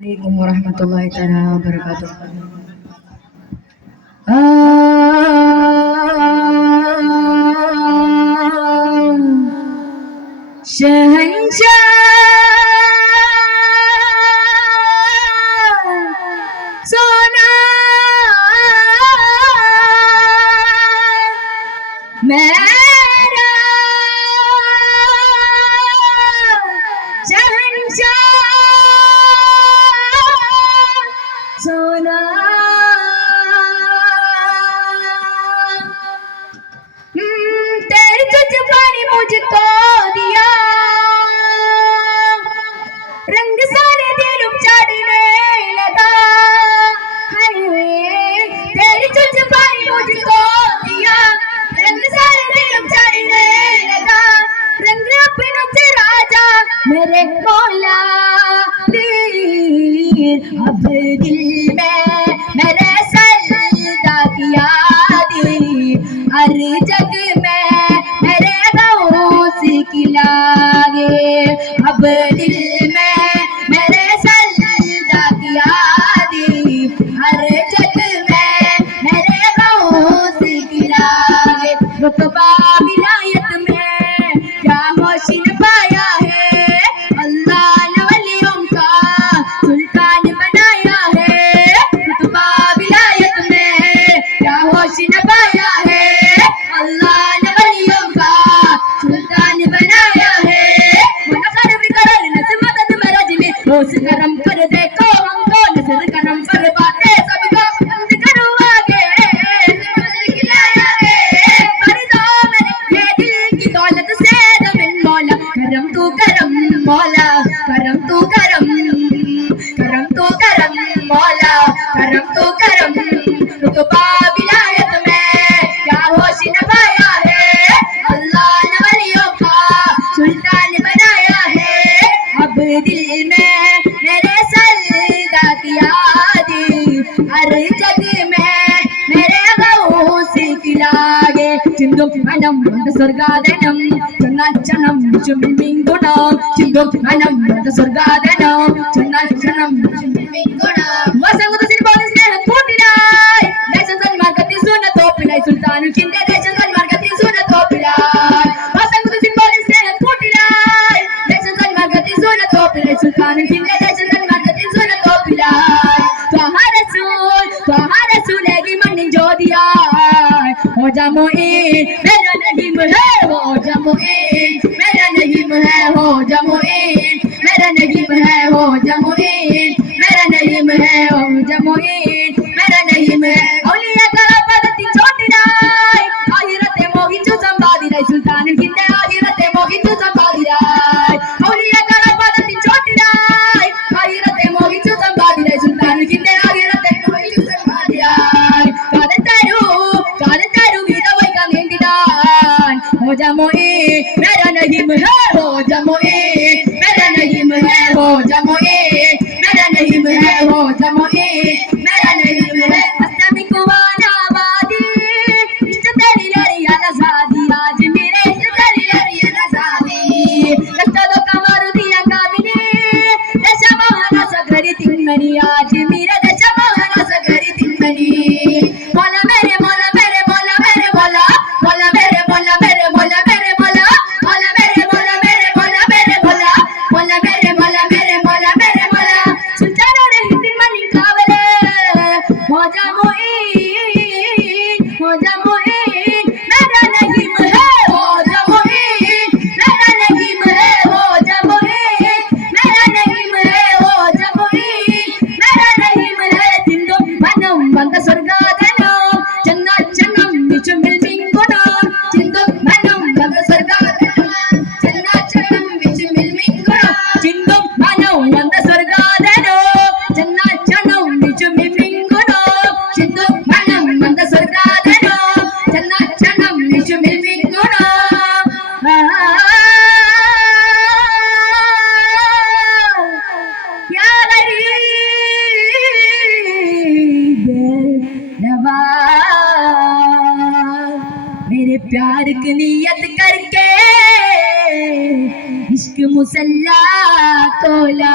Assalamualaikum warahmatullahi taala wabarakatuh. शहंशाह सोना मेरा शहंशाह सोना तेरे जज्बा ने मुझको दिया रंग सारे दिल उचाड़ने लगा तेरे जज्बा ने मुझको दिया रंग सारे दिल उचाड़ने लगा रंग अपना तेरा राजा मेरे मौला अब दिल में मेरे सजदा किया हर जग में मेरे गौस की लागे अब दिल में मेरे सजदा किया हर जग में मेरे गौस की लागे रुतबा विलायत में क्या होशिन पाया है अल्लाह ने वलियों का सुल्तान बनाया है रुतबा विलायत में क्या होशिन पाया है अल्लाह ने वलियों का सुल्तान बनाया है मुनकर बिकर नस मदद मरज में रोज करम कर देखो हमको नजर करम फरमाते सबको हमद करो आगे मदद खिलाया है कर दो मेरे ये दिल की दौलत से दमिन मौला करम तू करम मौला करम तू करम करम तू करम मौला करम तू करम रुतबा विलायत में क्या होश नभाया है अल्लाह ने वलियों का सुल्तान बनाया है अब दिल में मेरे सजदा किया हर जग में मेरे गौस की लागे चिंदुम मनम स्वर्गादനം ചൊന്നാച്ചണം ചുമിമിങ്കുണം ചിന്തും മനം സ്വർഗാദനം ചൊന്നാച്ചണം ചുമിമിങ്കുണം വസംഗതസിൻ പോലെ സ്നേഹം കൂട്ടിനായി ദേശസന്മാർഗത്തിൽ സുന്നത്തോപ്പിലായി സുൽത്താനുക്കിന്റെ ദേശസന്മാർഗത്തിൽ സുന്നത്തോപ്പിലായി വസംഗതസിൻ പോലെ സ്നേഹം കൂട്ടിനായി ദേശസന്മാർഗത്തിൽ സുന്നത്തോപ്പിലായി സുൽത്താനുക്കിന്റെ ദേശസന്മാർഗത്തിൽ സുന്നത്തോപ്പിലായി ത്വഹ റസൂലേകി മണ്ണിൻ ജ്യോതിയായി हो जा मोइन मेरा नहीम है हो जा मोइन मेरा नहीम है हो जा मोइन मेरा नहीम है हो जा मोइन मेरा नहीम है हो जा मोइन मेरा नहीम है औलिया कला पदति छोटिनाई आहिरते मोहित संपादिराई सुल्तान किन्ने आहिरते मोहित संपादिराई औलिया कला पदति छोटिनाई आहिरते मोहित संपादिराई सुल्तान किन्ने आहिरते मोहित संपादिराई हो जा मोइन मेरा नहीम है हो जा मोइन मेरा नहीम है हो जा मोइन मेरा नहीम है हो जा मोइन मेरा नहीम है अस्मी कुवाना वादी इश्क तेरी लरिया नज़ादी आज मेरे इश्क तेरी लरिया नज़ादी कष्ट दो कमर दिया काबिनी दशा महाना सगरी तिन्मनी आज मेरा दशा महाना सगरी तिन्मनी मौला मेरे मौला मेरे मौला मेरे मौला मौला मेरे मौला मेरे मौला मेरे मौला मौला मेरे मौला मेरे मौला मेरे मौला मौला मेरे मौला मेरे मौला मेरे मौला सुल्तान और हिंद मनी कावले हो जा मोइन मेरा नहीम है हो जा मोइन मेरा नहीम है हो जा मोइन मेरा नहीम है हो जा मोइन मेरा नहीम है तिंदो मनम बंद स्वर्गादനം ചന്നാച്ചനം വിച്ചുമിൽ മിങ്കുണം ചിന്തും മനം വന്ന സ്വർഗാദനം ചന്നാച്ചനം വിച്ചുമിൽ മിങ്കുണം ചിന്തും മനം വന്ന സ്വർഗാദനം ചന്നാച്ചനം വിച്ചുമിൽ മിങ്കുണം ചിന്തും മനം വന്ന സ്വർഗാദനം ചന്നാച്ചനം വിച്ചുമിൽ മിങ്കുണം യാ ഗരീബ് नवाज मेरे प्यार की नियत करके इश्क मुसल्ला तोला